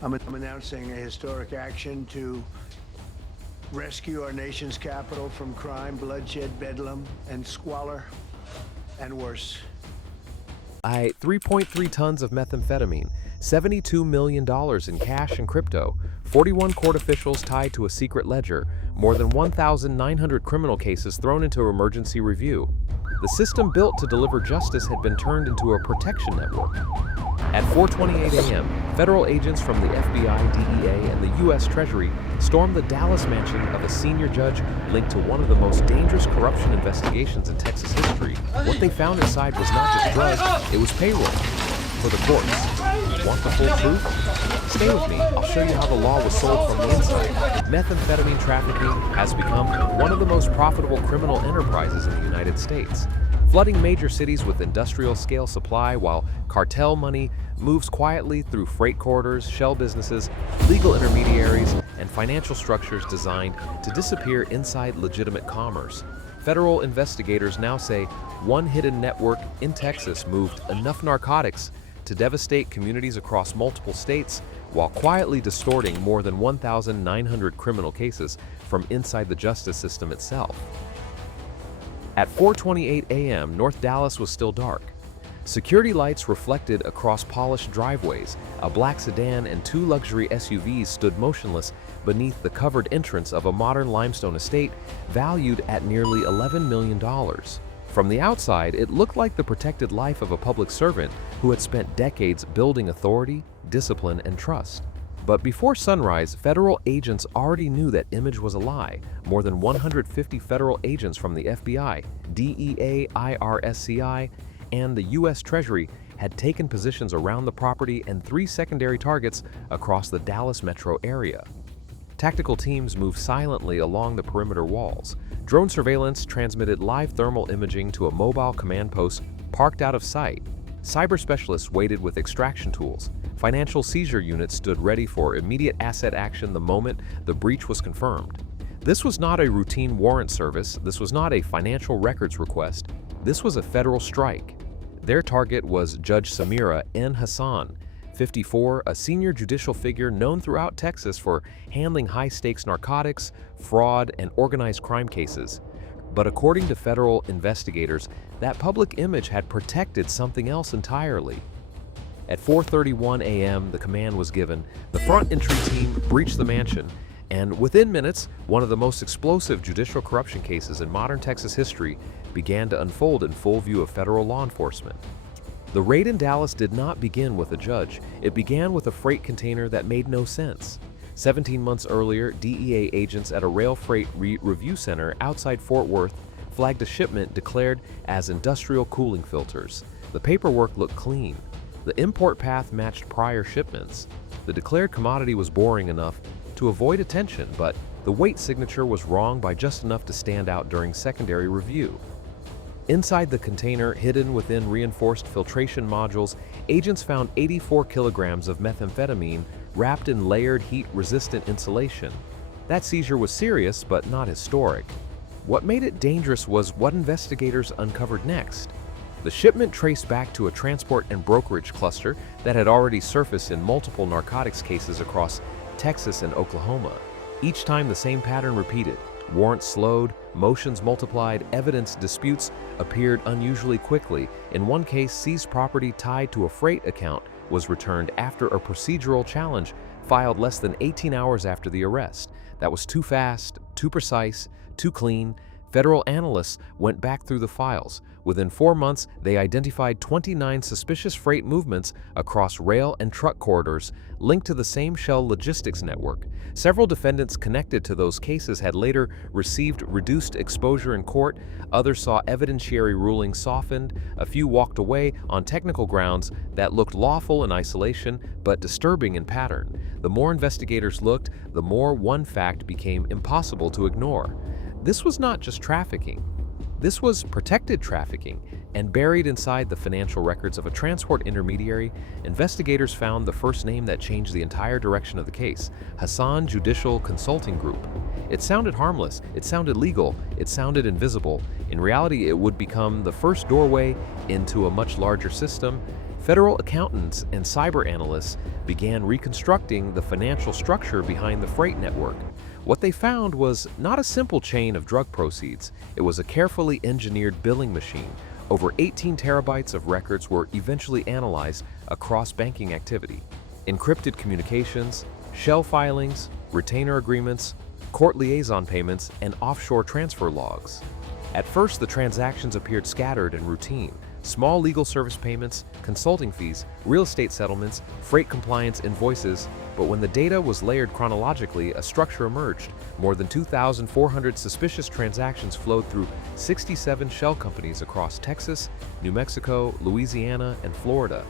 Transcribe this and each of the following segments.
I'm announcing a historic action to rescue our nation's capital from crime, bloodshed, bedlam, and squalor, and worse. 3.3 tons of methamphetamine, $72 million in cash and crypto, 41 court officials tied to a secret ledger, more than 1,900 criminal cases thrown into emergency review. The system built to deliver justice had been turned into a protection network. At 4:28 a.m., federal agents from the FBI, DEA, and the U.S. Treasury stormed the Dallas mansion of a senior judge linked to one of the most dangerous corruption investigations in Texas history. What they found inside was not just drugs, it was payroll. For the courts. Want the full truth? Stay with me, I'll show you how the law was sold from the inside. Methamphetamine trafficking has become one of the most profitable criminal enterprises in the United States, flooding major cities with industrial-scale supply while cartel money moves quietly through freight corridors, shell businesses, legal intermediaries, and financial structures designed to disappear inside legitimate commerce. Federal investigators now say one hidden network in Texas moved enough narcotics to devastate communities across multiple states while quietly distorting more than 1,900 criminal cases from inside the justice system itself. At 4:28 a.m., North Dallas was still dark. Security lights reflected across polished driveways. A black sedan and two luxury SUVs stood motionless beneath the covered entrance of a modern limestone estate valued at nearly $11 million. From the outside, it looked like the protected life of a public servant who had spent decades building authority, discipline, and trust. But before sunrise, federal agents already knew that image was a lie. More than 150 federal agents from the FBI, DEA, IRSCI, and the U.S. Treasury had taken positions around the property and 3 secondary targets across the Dallas metro area. Tactical teams moved silently along the perimeter walls. Drone surveillance transmitted live thermal imaging to a mobile command post parked out of sight. Cyber specialists waited with extraction tools. Financial seizure units stood ready for immediate asset action the moment the breach was confirmed. This was not a routine warrant service. This was not a financial records request. This was a federal strike. Their target was Judge Samira N. Hassan, 54, a senior judicial figure known throughout Texas for handling high-stakes narcotics, fraud, and organized crime cases. But according to federal investigators, that public image had protected something else entirely. At 4:31 a.m., the command was given. The front entry team breached the mansion, and within minutes, one of the most explosive judicial corruption cases in modern Texas history began to unfold in full view of federal law enforcement. The raid in Dallas did not begin with a judge. It began with a freight container that made no sense. 17 months earlier, DEA agents at a rail freight review center outside Fort Worth flagged a shipment declared as industrial cooling filters. The paperwork looked clean. The import path matched prior shipments. The declared commodity was boring enough to avoid attention, but the weight signature was wrong by just enough to stand out during secondary review. Inside the container, hidden within reinforced filtration modules, agents found 84 kilograms of methamphetamine wrapped in layered heat-resistant insulation. That seizure was serious, but not historic. What made it dangerous was what investigators uncovered next. The shipment traced back to a transport and brokerage cluster that had already surfaced in multiple narcotics cases across Texas and Oklahoma. Each time the same pattern repeated. Warrants slowed, motions multiplied, evidence disputes appeared unusually quickly. In one case, seized property tied to a freight account was returned after a procedural challenge filed less than 18 hours after the arrest. That was too fast, too precise, too clean. Federal analysts went back through the files. Within 4 months, they identified 29 suspicious freight movements across rail and truck corridors linked to the same Shell logistics network. Several defendants connected to those cases had later received reduced exposure in court. Others saw evidentiary rulings softened. A few walked away on technical grounds that looked lawful in isolation but disturbing in pattern. The more investigators looked, the more one fact became impossible to ignore. This was not just trafficking. This was protected trafficking, and buried inside the financial records of a transport intermediary, investigators found the first name that changed the entire direction of the case: Hassan Judicial Consulting Group. It sounded harmless, it sounded legal, it sounded invisible. In reality, it would become the first doorway into a much larger system, federal accountants and cyber analysts began reconstructing the financial structure behind the freight network. What they found was not a simple chain of drug proceeds. It was a carefully engineered billing machine. Over 18 terabytes of records were eventually analyzed across banking activity. Encrypted communications, shell filings, retainer agreements, court liaison payments, and offshore transfer logs. At first, the transactions appeared scattered and routine. Small legal service payments, consulting fees, real estate settlements, freight compliance invoices, but when the data was layered chronologically, a structure emerged. More than 2,400 suspicious transactions flowed through 67 shell companies across Texas, New Mexico, Louisiana, and Florida.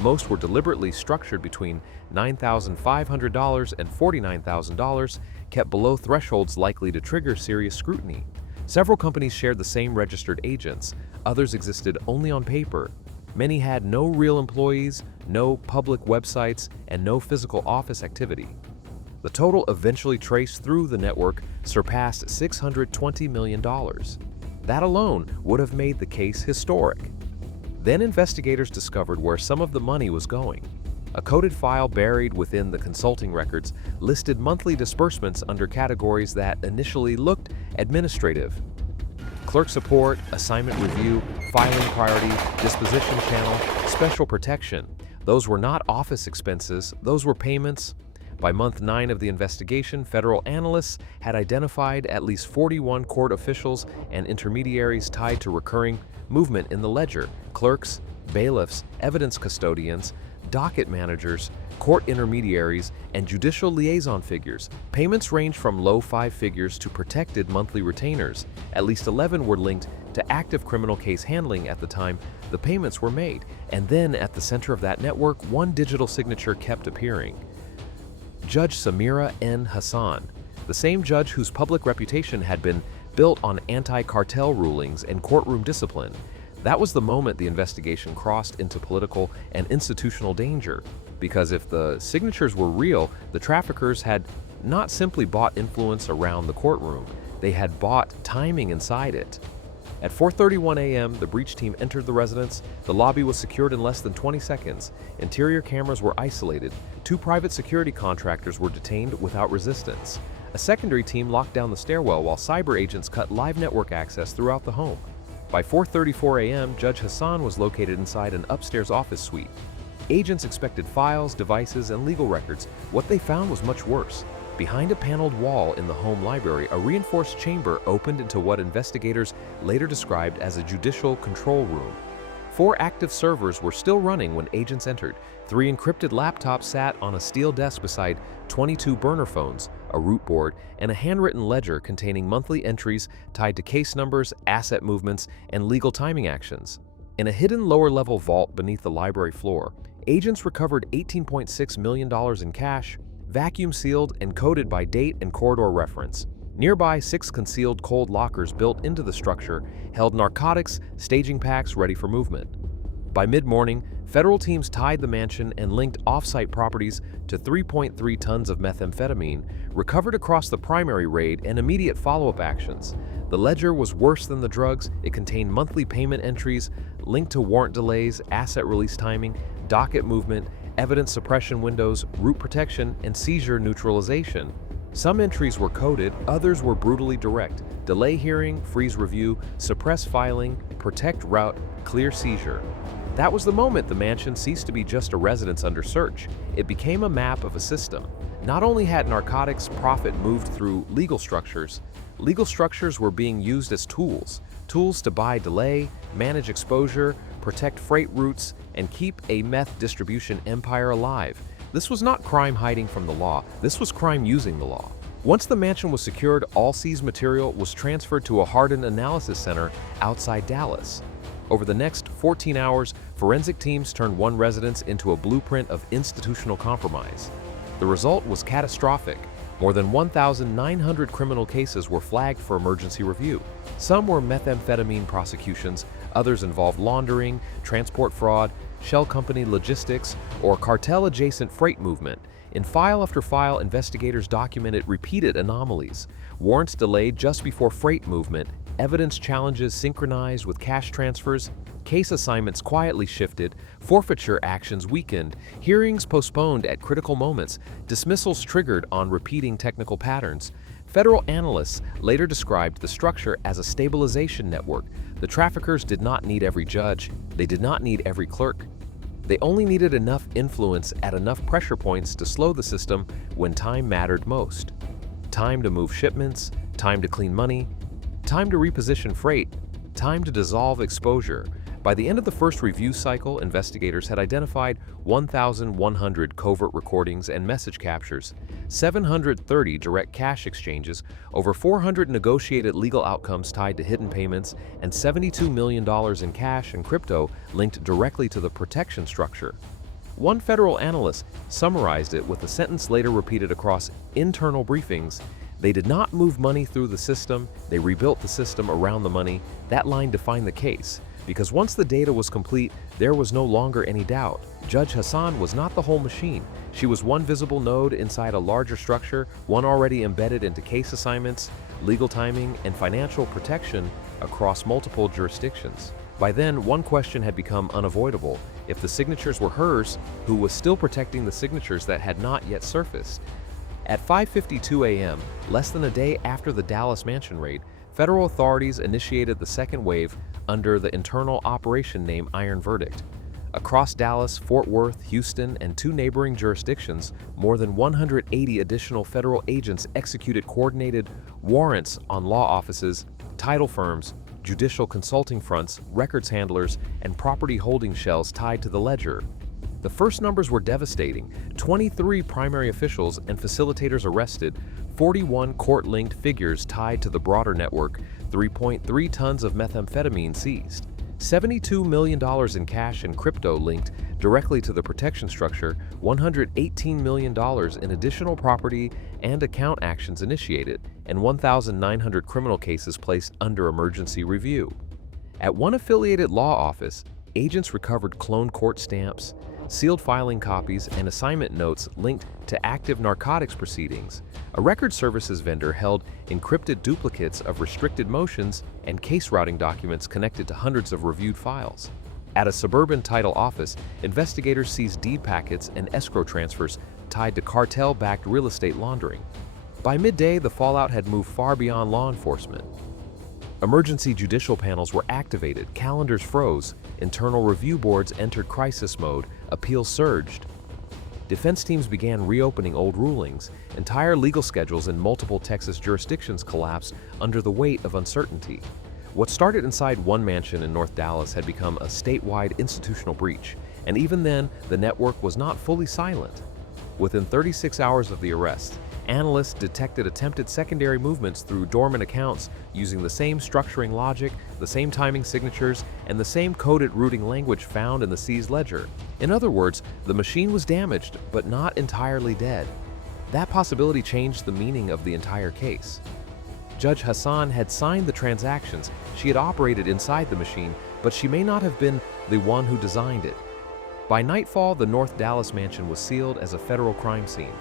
Most were deliberately structured between $9,500 and $49,000, kept below thresholds likely to trigger serious scrutiny. Several companies shared the same registered agents. Others existed only on paper. Many had no real employees, no public websites, and no physical office activity. The total eventually traced through the network surpassed $620 million. That alone would have made the case historic. Then investigators discovered where some of the money was going. A coded file buried within the consulting records listed monthly disbursements under categories that initially looked administrative. Clerk support, assignment review, filing priority, disposition channel, special protection. Those were not office expenses, those were payments. By month 9 of the investigation, federal analysts had identified at least 41 court officials and intermediaries tied to recurring movement in the ledger: clerks, bailiffs, evidence custodians, docket managers, court intermediaries, and judicial liaison figures. Payments range from low 5 figures to protected monthly retainers. At least 11 were linked to active criminal case handling at the time the payments were made. And then at the center of that network, one digital signature kept appearing. Judge Samira N. Hassan, the same judge whose public reputation had been built on anti-cartel rulings and courtroom discipline. That was the moment the investigation crossed into political and institutional danger, because if the signatures were real, the traffickers had not simply bought influence around the courtroom, they had bought timing inside it. At 4:31 a.m., the breach team entered the residence. The lobby was secured in less than 20 seconds. Interior cameras were isolated. 2 private security contractors were detained without resistance. A secondary team locked down the stairwell while cyber agents cut live network access throughout the home. By 4:34 a.m., Judge Hassan was located inside an upstairs office suite. Agents inspected files, devices, and legal records. What they found was much worse. Behind a paneled wall in the home library, a reinforced chamber opened into what investigators later described as a judicial control room. 4 active servers were still running when agents entered. 3 encrypted laptops sat on a steel desk beside 22 burner phones, a root board, and a handwritten ledger containing monthly entries tied to case numbers, asset movements, and legal timing actions. In a hidden lower-level vault beneath the library floor, agents recovered $18.6 million in cash, vacuum-sealed and coded by date and corridor reference. Nearby, 6 concealed cold lockers built into the structure held narcotics, staging packs ready for movement. By mid-morning, federal teams tied the mansion and linked off-site properties to 3.3 tons of methamphetamine recovered across the primary raid and immediate follow-up actions. The ledger was worse than the drugs. It contained monthly payment entries linked to warrant delays, asset release timing, docket movement, evidence suppression windows, route protection, and seizure neutralization. Some entries were coded, others were brutally direct: delay hearing, freeze review, suppress filing, protect route, clear seizure. That was the moment the mansion ceased to be just a residence under search. It became a map of a system. Not only had narcotics profit moved through legal structures were being used as tools to buy delay, manage exposure, protect freight routes, and keep a meth distribution empire alive. This was not crime hiding from the law, this was crime using the law. Once the mansion was secured, all seized material was transferred to a hardened analysis center outside Dallas. Over the next 14 hours, forensic teams turned one residence into a blueprint of institutional compromise. The result was catastrophic. More than 1,900 criminal cases were flagged for emergency review. Some were methamphetamine prosecutions, others involved laundering, transport fraud, shell company logistics, or cartel-adjacent freight movement. In file after file, investigators documented repeated anomalies: warrants delayed just before freight movement, evidence challenges synchronized with cash transfers, case assignments quietly shifted, forfeiture actions weakened, hearings postponed at critical moments, dismissals triggered on repeating technical patterns. Federal analysts later described the structure as a stabilization network. The traffickers did not need every judge, they did not need every clerk. They only needed enough influence at enough pressure points to slow the system when time mattered most. Time to move shipments, time to clean money, time to reposition freight, time to dissolve exposure. By the end of the first review cycle, investigators had identified 1,100 covert recordings and message captures, 730 direct cash exchanges, over 400 negotiated legal outcomes tied to hidden payments, and $72 million in cash and crypto linked directly to the protection structure. One federal analyst summarized it with a sentence later repeated across internal briefings: "They did not move money through the system, they rebuilt the system around the money." That line defined the case, because once the data was complete, there was no longer any doubt. Judge Hassan was not the whole machine. She was one visible node inside a larger structure, one already embedded into case assignments, legal timing, and financial protection across multiple jurisdictions. By then, one question had become unavoidable. If the signatures were hers, who was still protecting the signatures that had not yet surfaced? At 5:52 a.m., less than a day after the Dallas mansion raid, federal authorities initiated the second wave under the internal operation name Iron Verdict. Across Dallas, Fort Worth, Houston, and two neighboring jurisdictions, more than 180 additional federal agents executed coordinated warrants on law offices, title firms, judicial consulting fronts, records handlers, and property holding shells tied to the ledger. The first numbers were devastating: 23 primary officials and facilitators arrested, 41 court-linked figures tied to the broader network, 3.3 tons of methamphetamine seized, $72 million in cash and crypto linked directly to the protection structure, $118 million in additional property and account actions initiated, and 1,900 criminal cases placed under emergency review. At one affiliated law office, agents recovered cloned court stamps, sealed filing copies, and assignment notes linked to active narcotics proceedings. A record services vendor held encrypted duplicates of restricted motions and case routing documents connected to hundreds of reviewed files. At a suburban title office, investigators seized deed packets and escrow transfers tied to cartel-backed real estate laundering. By midday, the fallout had moved far beyond law enforcement. Emergency judicial panels were activated, calendars froze, internal review boards entered crisis mode, appeals surged. Defense teams began reopening old rulings. Entire legal schedules in multiple Texas jurisdictions collapsed under the weight of uncertainty. What started inside one mansion in North Dallas had become a statewide institutional breach, and even then, the network was not fully silent. Within 36 hours of the arrest, analysts detected attempted secondary movements through dormant accounts using the same structuring logic, the same timing signatures, and the same coded routing language found in the seized ledger. In other words, the machine was damaged, but not entirely dead. That possibility changed the meaning of the entire case. Judge Hassan had signed the transactions, she had operated inside the machine, but she may not have been the one who designed it. By nightfall, the North Dallas mansion was sealed as a federal crime scene.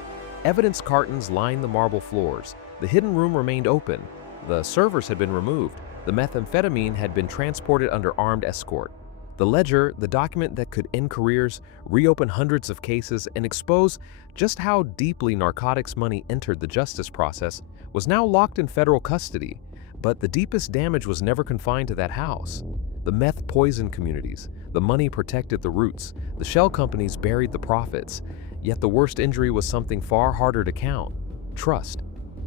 Evidence cartons lined the marble floors. The hidden room remained open. The servers had been removed. The methamphetamine had been transported under armed escort. The ledger, the document that could end careers, reopen hundreds of cases, and expose just how deeply narcotics money entered the justice process, was now locked in federal custody. But the deepest damage was never confined to that house. The meth poisoned communities. The money protected the roots. The shell companies buried the profits. Yet the worst injury was something far harder to count: trust.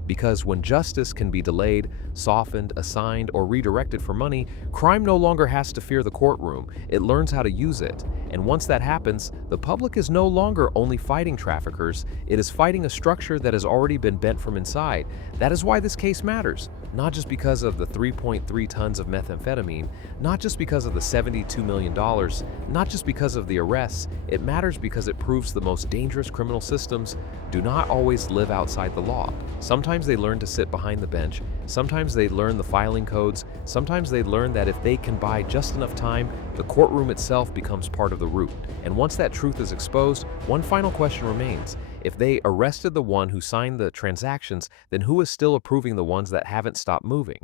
Because when justice can be delayed, softened, assigned, or redirected for money, crime no longer has to fear the courtroom. It learns how to use it. And once that happens, the public is no longer only fighting traffickers, it is fighting a structure that has already been bent from inside. That is why this case matters. Not just because of the 3.3 tons of methamphetamine, not just because of the $72 million, not just because of the arrests. It matters because it proves the most dangerous criminal systems do not always live outside the law. Sometimes they learn to sit behind the bench, sometimes they learn the filing codes, sometimes they learn that if they can buy just enough time, the courtroom itself becomes part of the route. And once that truth is exposed, one final question remains. If they arrested the one who signed the transactions, then who is still approving the ones that haven't stopped moving?